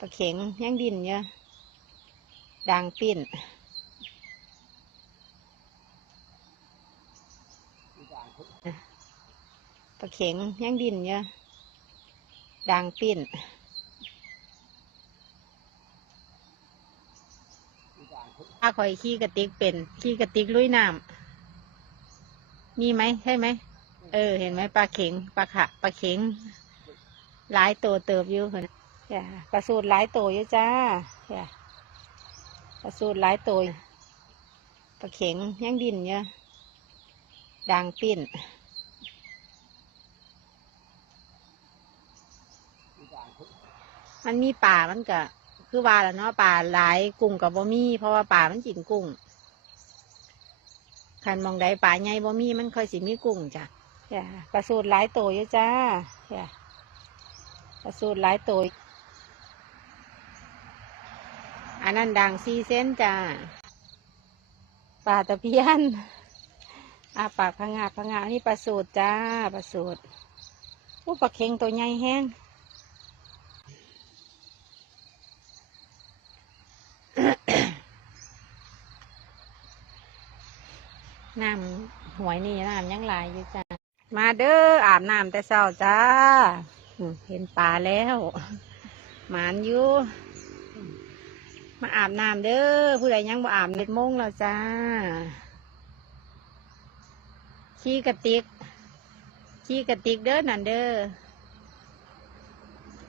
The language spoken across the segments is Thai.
ปลาเข็งยังดินเยอะดังปิ้นปลาเข็งยังดินเยอะดังปิ้นถ้าคอยขี้กระติกเป็นขี้กระติกลุยน้ำมีไหมใช่ไหมเออ เห็นไหมปลาเข็งปลาขะปลาเข็งหลายตัวเติบอยู่คน อย่าปลาสูตรหลายตัวอยู่จ้าอย่าปลาสูตรหลายตัวปลาเข็งยังดินเยอะดังปิ้นมันมีป่ามันก็คือว่าแล้วเนาะป่าหลายกุ้งกับบ่มีเพราะว่าป่ามันกินกุ้งคันมองใดป่าใหญ่บ่มีมันค่อยสิมีกุ้งจ้ะอย่าปลาสูตรหลายตัวอยู่จ้าอย่าปลาสูตรหลายตัว อันนั้นดังซีเส้นจ้าปลาตะเพียนอาปากพังงาพังงาอันนี่ปลาสูตรจ้าปลาสูตรอู้ปลาเค็งตัวใหญ่แห้งน้ำหวยนี่น้ำยังไหลอยู่จ้ามาเด้ออาบน้ำแต่เช้าจ้า เห็นปลาแล้ว หมานอยู่ มาอาบน้ำเด้อผู้ใดยังบ่อาบเน็ดโมงแล้วจ้า ขี้กระติก ขี้กระติกเด้อนั่นเด้อ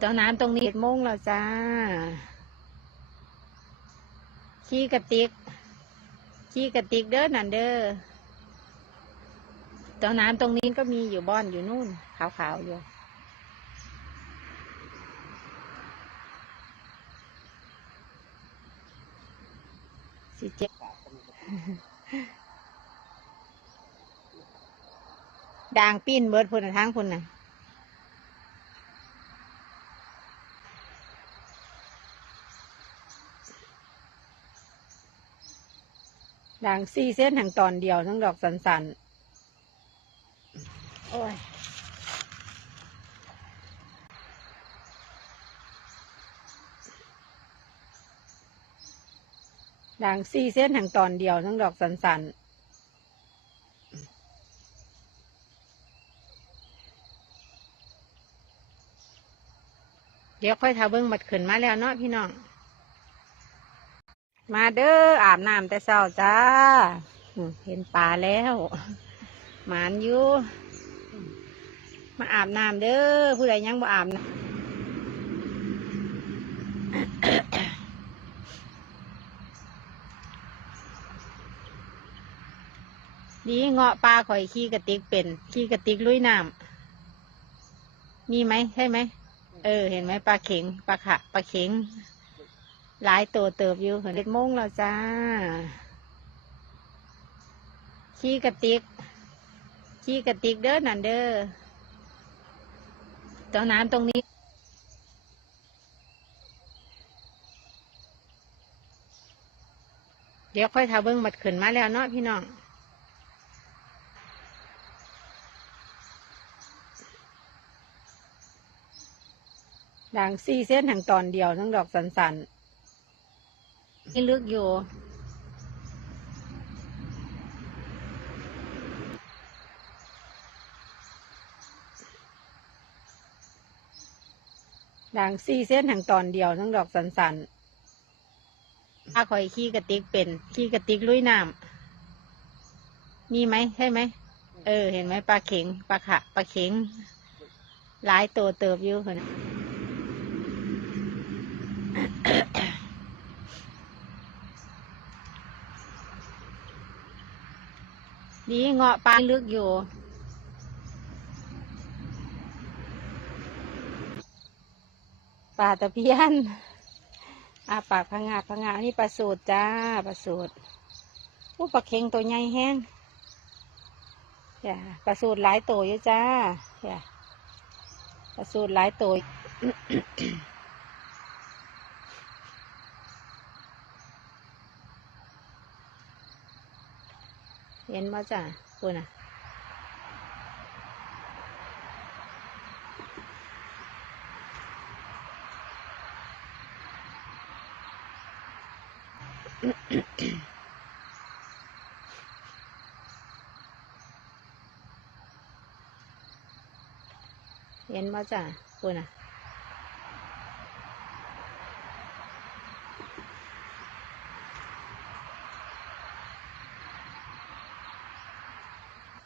ตอนนั้นตรงนี้เน็ดโมงแล้วจ้า ขี้กระติก ขี้กระติกเด้อนั่นเด้อตอนนั้นตรงนี้ก็มีอยู่บ้านอยู่นู่นขาวๆอยู่ สิเจ็บด่างปิ้นเบิดพุ่นทั้งพุ่นน่ะด่างซี่เส้นทางตอนเดียวทั้งดอกสันสันๆโอ้ย ด่างซี่เส้นทางตอนเดียวทั้งดอกสันสันๆเดี๋ยวค่อยทาเบิ้งบัดขึ้นมาแล้วเนาะพี่น้อง มาเด้ออาบน้ำแต่เช้าจ้า เห็นปลาแล้ว หมานอยู่ มาอาบน้ำเด้อผู้ใดยังบ่อาบน้ำ ดีเงาะปลาข่อยขี้กระติกเป็นขี้กระติกลุยน้ำมีไหมใช่ไหมเออ เห็นไหมปลาเข็งปลาขะปลาเข็งหลายตัวเติบอยู่เห็นเด็ดมงแล้วจ้าขี้กระติกขี้กระติกเด้อนันเด้อตอนนั้นตรงนี้เดี๋ยวค่อยทาเบิ้งมัดขึ้นมาแล้วเนาะพี่น้อง ด่างซี่เส้นทางตอนเดียวทั้งดอกสันสันๆนี่ลึกอยู่ด่างซี่เส้นทางตอนเดียวทั้งดอกสันสันๆถ้าคอยขี้กระติกเป็น ขี้กระติกลุยน้ำมีไหมใช่ไหม เออ เห็นไหมปลาเข็งปลาขะปลาเข็งหลายตัวเติบอยู่คนน่ะ ดีเงาะปลาลึกอยู่ปลาตะเพียนอาปากพังงาพังงานี่ปลาสูตรจ้าปลาสูตรอู้ปลาเค็งตัวใหญ่แห้งอย่าปลาสูตรหลายตัวอยู่จ้าอย่าปลาสูตรหลายตัว เย็นบ่จ้ะคุณอะเย็นบ่จ้ะคุณอะ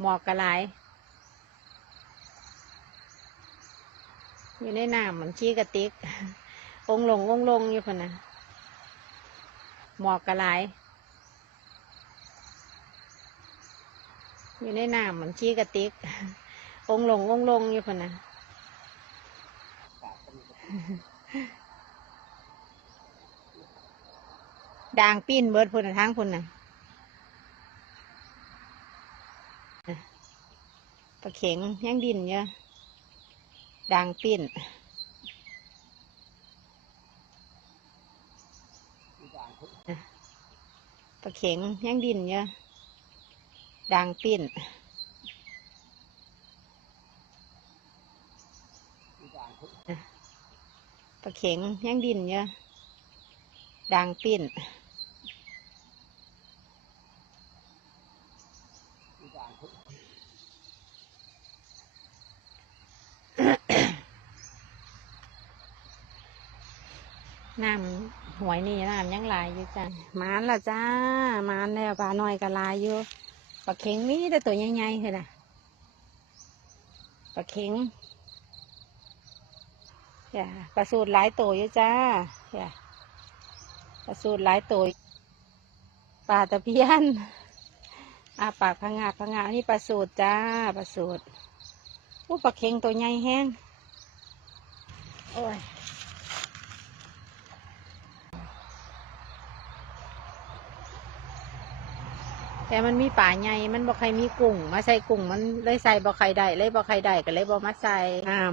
หมอกกระไหลายอยู่ในน้ำเหมือนชี้กระติก องลงองลงอยู่คนนะหมอกกระไหลายอยู่ในน้ำเหมือนชี้กระติก องลงองลงอยู่คนนะด่างปิ้นเบิดพุ่นทั้งพุ่นน่ะ ปลาเข็งยังดินเยอะด่างปิ้นปลาเข็งยังดินเยอะด่างปิ้นปลาเข็งยังดินเยอะด่างปิ้นำหวย นี่น้ำยังลายอยู่จ้ะมานละจ้ามานแล้วปลาหน้อยก็ลายอยู่ปลาเข็งนี่แต่ตัวใหญ่ๆเลยนะปลาเข็งอย่าปลาสูตรหลายตัวอยู่จ้าอย่าปลาสูตรหลายตัวปลาตะเพียนอาปากพังงาพังงานี่ปลาสูตรจ้าปลาสูตรอู้ปลาเข็งตัวใหญ่แห้งโอ้ย แต่มันมีป่าใหญ่มันบ่ใครมีกุ้งมาใส่กุ้งมันเลยใส่บ่ใครได้เลยบ่ใครได้ก็เลยบ่มาใส่น้ำ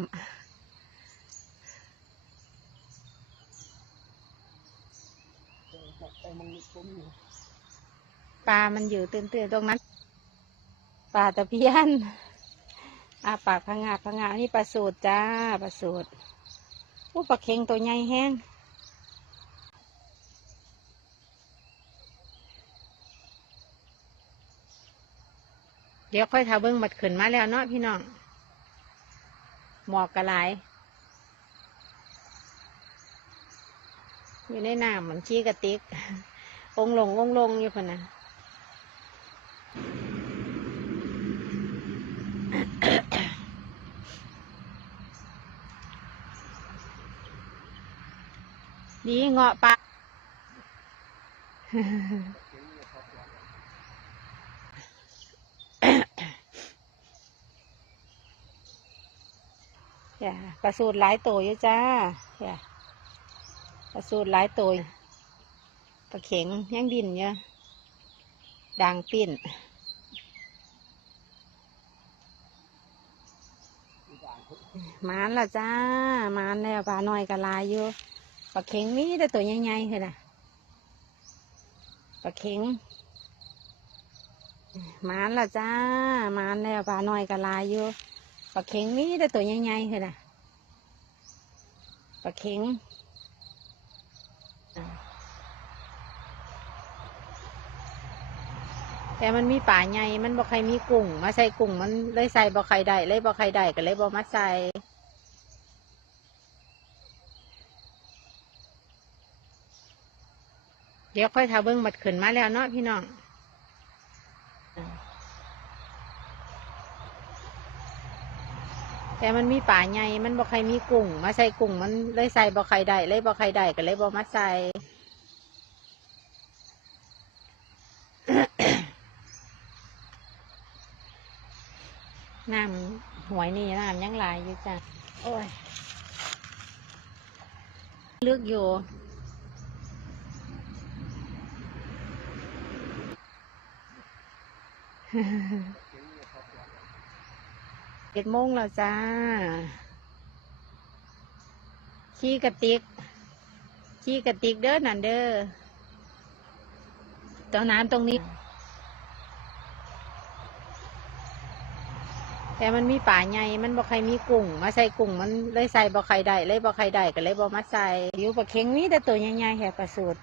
ปลา มันอยู่ตื่นๆตรงนั้น ปลาตะเพียนอาปากพังงาพังงานี่ปลาสูตรจ้า ปลาสูตรอู้ปลาเค็งตัวใหญ่แห้ง เดี๋ยวค่อยทาเบิ้งบัดขึ้นมาแล้วเนาะพี่น้อง หมอกกระไลายอยู่ในน้ำเหมือนชี้กระติก องลงองลงอยู่คนนะดีเงาะปลา อย่าปลาสูตรหลายตัวอยู่จ้าอย่าปลาสูตรหลายตัวปลาเข็งยังดินเยอะด่างปิ้นมานละจ้ามานแล้วปลาหน้อยก็ลายอยู่ปลาเข็งนี่แต่ตัวใหญ่ๆเลยนะปลาเข็งมานละจ้ามานแล้วปลาหน้อยก็ลายอยู่ ปลาเข็งนี่แต่ตัวใหญ่ๆเลยนะปลาเข็งแต่มันมีป่าใหญ่ มันบ่ใครมีกุ้ง มาใส่กุ้งมันเลยใส่บ่ใครได้เลยบ่ใครได้ก็เลยบ่มาใส่เดี๋ยวค่อยทาเบิ้งบัดขึ้นมาแล้วเนาะพี่น้อง แต่มันมีป่าใหญ่มันบ่ใครมีกุ้ง มาใส่กุ้งมันเลยใส่บ่ใครได้เลยบ่ใครได้ก็เลยบ่มาใส่น้ำหวยนี่น้ำยังหลายอยู่จ้ะ โอ้ยเลือกอยู่ จ็ดโมงแล้วจ้า ขี้กระติก ขี้กระติกเด้อนันเด้อตรงน้ำตรงนี้ แต่มันมีป่าใหญ่ มันบ่ใครมีกุ้ง มาใส่กุ้งมันเลยใส่บ่ใครได้เลยบ่ใครได้ก็เลยบ่มาใส่อยู่ปลาเค็งนี่แต่ตัวใหญ่ๆแหบปลาสูตร